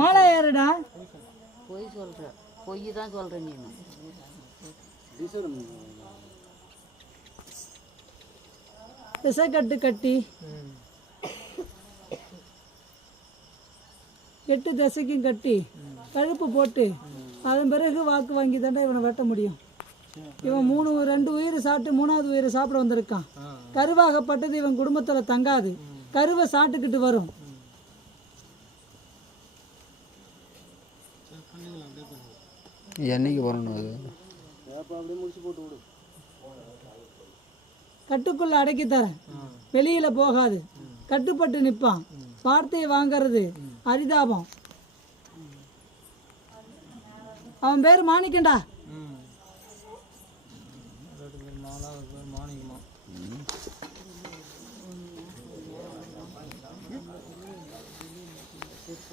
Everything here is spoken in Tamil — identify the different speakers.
Speaker 1: மாலை யாருடா?
Speaker 2: பொய் சொல்ற. பொய் தான் சொல்ற நீ.
Speaker 1: திசைக்கட்டு கட்டி. எட்டு திசைக்கும் கட்டி. கழுப்பு போட்டு. அதன் பிறகு வாக்கு வாங்கி தாண்டா இவனை வெட்ட முடியும். இவன் மூணு ரெண்டு உயிர் சாப்பிட்டு மூணாவது உயிரை சாப்பிட வந்திருக்கான். கருவாகப்பட்டது இவன் குடும்பத்தில் தங்காது. கருவை சாப்பிட்டுக்கிட்டு வரும்.
Speaker 3: என்னைக்கு வரணும் அது?
Speaker 1: கட்டுக்குள்ள அடக்கி தரேன். வெளியில போகாது. கட்டுப்பட்டு நிற்பான் வார்த்தையை வாங்குறது அரிதாபம். அவன் பேர் மாணிக்கண்டா